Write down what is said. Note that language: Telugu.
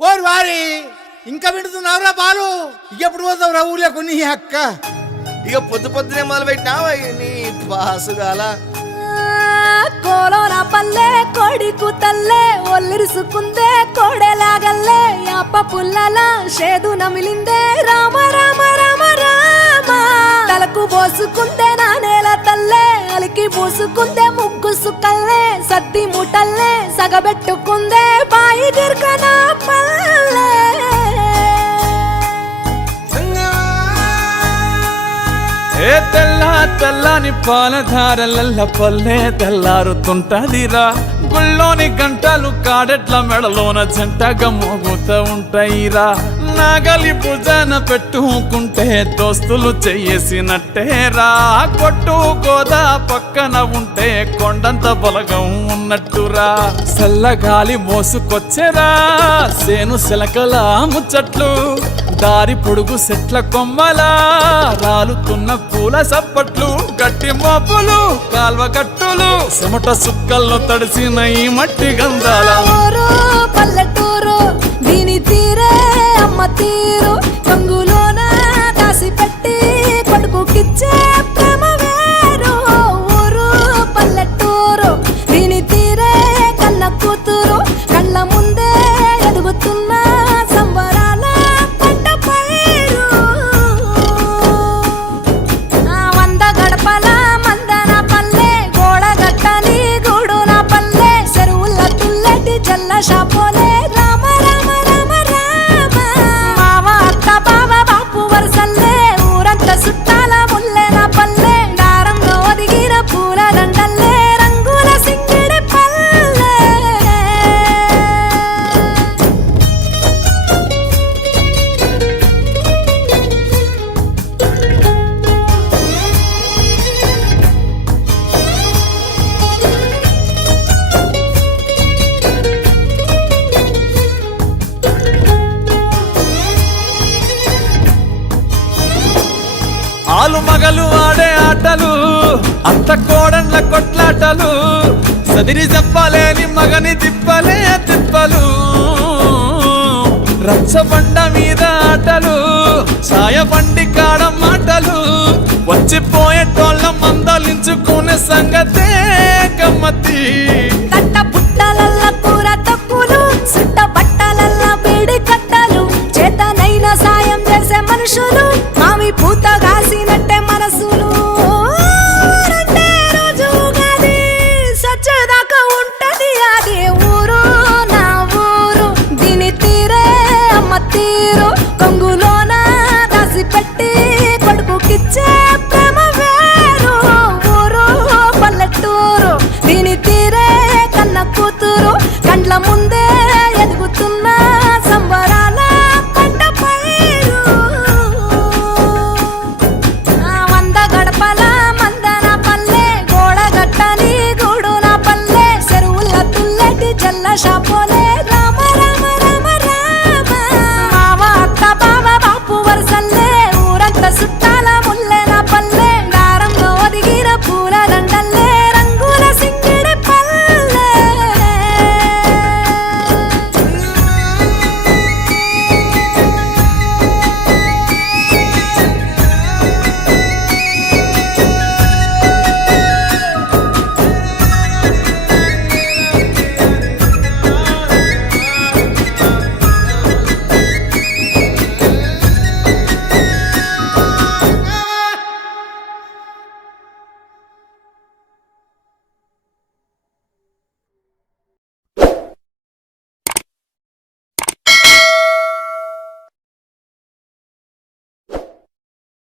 ఓరు వారి ఇంకా వింటున్నావురా బాలు, ఎప్పుడు పోతావురా ఊళ్ళో కొన్ని అక్క? ఇక పొద్దు పొద్దునే మొదలు పెట్టినావా నీ పాసుగాల? కోలోన పల్లె కోడి కూతల్లే ఒల్లిరుసుకుందే కోడెలాగల్లే యాప పుల్లల షేదు నమిలిందే రామ రామ రామ రామ తలకు పోసుకుందే నా నేల తల్లే అలికి పూసుకుందే ముగ్గు సుక్కల్లే సద్ది ముటల్లే సగబెట్టుకుందే బాయి గిర్కన పల్లె. ఏ తెల్ల తెల్లని పాలధారలల్ల పల్లె తెల్లారుతుంటదిరా, గుళ్ళోని గంటలు కాడెట్ల మెడలోన జంటగా మోగుతూ ఉంటాయిరా. నాగలి భుజాన పెట్టుకుంటే దోస్తులు చెయ్యేసినట్టేరా, కొట్టు గోదా పక్కన ఉంటే కొండంత బలగం ఉన్నట్టురా. చల్లగాలి మోసుకొచ్చెరా సేను శిలకల ముచ్చట్లు, దారి పొడుగు చెట్ల కొమ్మలా రాలుతున్న పూల సప్పట్లు, గట్టి మోపులు కాల్వ కట్టులు చెమట సుక్కల్లో తడిసిన ఈ మట్టి గంధాల. పల్లెటూరు దీని తీరే అమ్మ తీరు, కంగులోన దాసి పెట్టి కొడుకుకిచ్చే ప్రేమ వేరు. ఊరు పల్లెటూరు దీని తీరే కన్న కూతురు, కళ్ళ ముందే ఎదుగుతున్న సంబరాల పంట పైరు. వంద గడపల మందన పల్లె గోడగట్టని గూడున పల్లె, చెరువుల తుల్లటి జల్ల షాపోలే రామ రామ రామ రామ. మావ అత్త బావ బాపు వరసల్లే ఊరంత సుట్టాల ముల్లెన పల్లె, దారంలో ఒదిగిన పూల దండల్లే రంగుల సింగిడి పల్లె. ఆలు మగలు ఆడే ఆటలు, అత్త కోడన్ల కొట్లాటలు, సదిరి చెప్పలేని మగని తిప్పలే తిప్పలు. రచ్చబండ మీద ఆటలు, ఛాయ బండి కాడ మాటలు, వచ్చిపోయేటోళ్ళ మందలించుకునే సంగతే గమ్మతి.